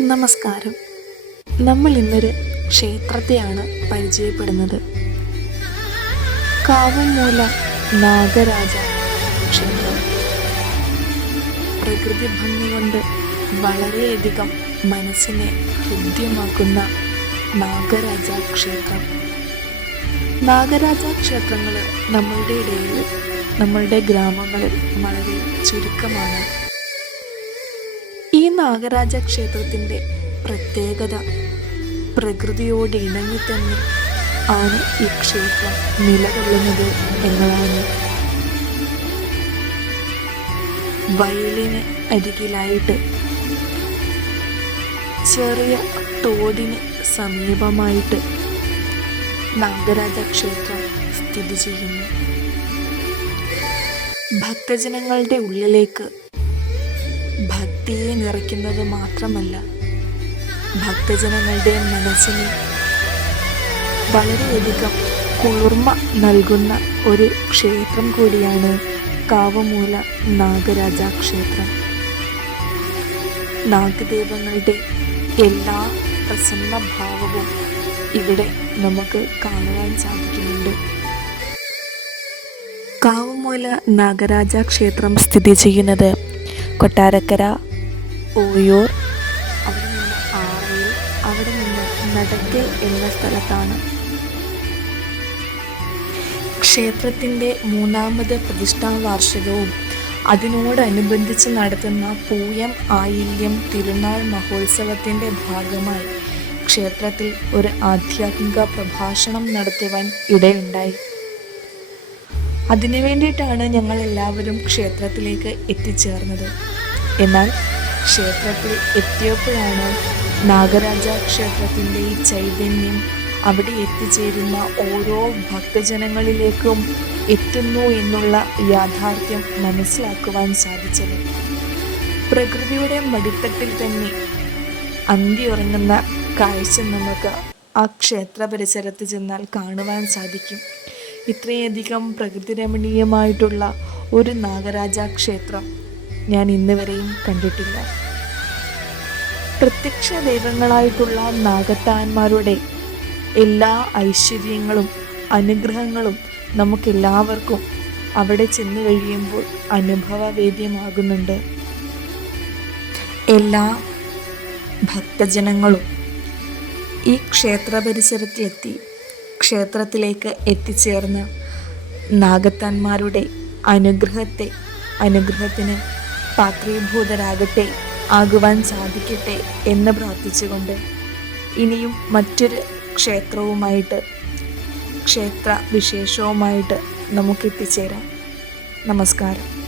നമസ്കാരം. നമ്മൾ ഇന്നൊരു ക്ഷേത്രത്തെയാണ് പരിചയപ്പെടുന്നത്. കാവുമൂല നാഗരാജ ക്ഷേത്രം. പ്രകൃതി ഭംഗി കൊണ്ട് വളരെയധികം മനസ്സിനെ ഹൃദ്യമാക്കുന്ന നാഗരാജ ക്ഷേത്രം. നാഗരാജ ക്ഷേത്രങ്ങൾ നമ്മളുടെ ഇടയിൽ നമ്മളുടെ ഗ്രാമങ്ങളിൽ വളരെ ചുരുക്കമാണ്. നാഗരാജ ക്ഷേത്രത്തിന്റെ പ്രത്യേകത. പ്രകൃതിയോട് ഇണങ്ങി തന്നെ ആണ് ഈ ക്ഷേത്രം നിലകൊള്ളുന്നത് എന്നതാണ്. വയലിന് അരികിലായിട്ട് ചെറിയ തോടിന് സമീപമായിട്ട് നാഗരാജ ക്ഷേത്രം സ്ഥിതി ചെയ്യുന്നു. ഭക്തജനങ്ങളുടെ ഉള്ളിലേക്ക് ഭക്തിയെ നിറയ്ക്കുന്നത് മാത്രമല്ല ഭക്തജനങ്ങളുടെ മനസ്സിന് വളരെയധികം കുളിർമ നൽകുന്ന ഒരു ക്ഷേത്രം കൂടിയാണ് കാവമൂല നാഗരാജ ക്ഷേത്രം. നാഗദേവങ്ങളുടെ എല്ലാ പ്രസന്ന ഭാവവും ഇവിടെ നമുക്ക് കാണുവാൻ സാധിക്കുന്നുണ്ട്. കാവുമൂല നാഗരാജ ക്ഷേത്രം സ്ഥിതി ചെയ്യുന്നത് കൊട്ടാരക്കര ഓയൂർ അവിടെ നിന്ന് ആറയിൽ അവിടെ നിന്ന് നടക്കൽ എന്ന സ്ഥലത്താണ്. ക്ഷേത്രത്തിന്റെ മൂന്നാമത് പ്രതിഷ്ഠാ വാർഷികവും അതിനോടനുബന്ധിച്ച് നടത്തുന്ന പൂയം ആയില്യം തിരുനാൾ മഹോത്സവത്തിന്റെ ഭാഗമായി ക്ഷേത്രത്തിൽ ഒരു ആധ്യാത്മിക പ്രഭാഷണം നടത്തുവാൻ ഇടയുണ്ടായി. അതിനു വേണ്ടിയിട്ടാണ് ഞങ്ങൾ എല്ലാവരും ക്ഷേത്രത്തിലേക്ക് എത്തിച്ചേർന്നത്. എന്നാൽ ക്ഷേത്രത്തിൽ എത്തിയപ്പോഴാണ് നാഗരാജ ക്ഷേത്രത്തിന്റെ ഈ ചൈതന്യം അവിടെ എത്തിച്ചേരുന്ന ഓരോ ഭക്തജനങ്ങളിലേക്കും എത്തുന്നു എന്നുള്ള യാഥാർത്ഥ്യം മനസ്സിലാക്കുവാൻ സാധിച്ചത്. പ്രകൃതിയുടെ മടിത്തട്ടിൽ തന്നെ അന്തി ഉറങ്ങുന്ന കാഴ്ച നമുക്ക് ആ ക്ഷേത്ര പരിസരത്ത് ചെന്നാൽ കാണുവാൻ സാധിക്കും. ഇത്രയധികം പ്രകൃതി രമണീയമായിട്ടുള്ള ഒരു നാഗരാജ ക്ഷേത്രം ഞാൻ ഇന്ന് വരെയും കണ്ടിട്ടില്ല. പ്രത്യക്ഷ ദൈവങ്ങളായിട്ടുള്ള നാഗത്താന്മാരുടെ എല്ലാ ഐശ്വര്യങ്ങളും അനുഗ്രഹങ്ങളും നമുക്കെല്ലാവർക്കും അവിടെ ചെന്ന് കഴിയുമ്പോൾ അനുഭവവേദ്യമാകുന്നുണ്ട്. എല്ലാ ഭക്തജനങ്ങളും ഈ ക്ഷേത്ര പരിസരത്തിലെത്തി ക്ഷേത്രത്തിലേക്ക് എത്തിച്ചേർന്ന് നാഗത്താന്മാരുടെ അനുഗ്രഹത്തെ അനുഗ്രഹത്തിന് പാത്രീഭൂതരാകട്ടെ ആകുവാൻ സാധിക്കട്ടെ എന്ന് പ്രാർത്ഥിച്ചുകൊണ്ട് ഇനിയും മറ്റൊരു ക്ഷേത്രവുമായിട്ട് ക്ഷേത്ര വിശേഷവുമായിട്ട് നമുക്ക് എത്തിച്ചേരാം നമസ്കാരം.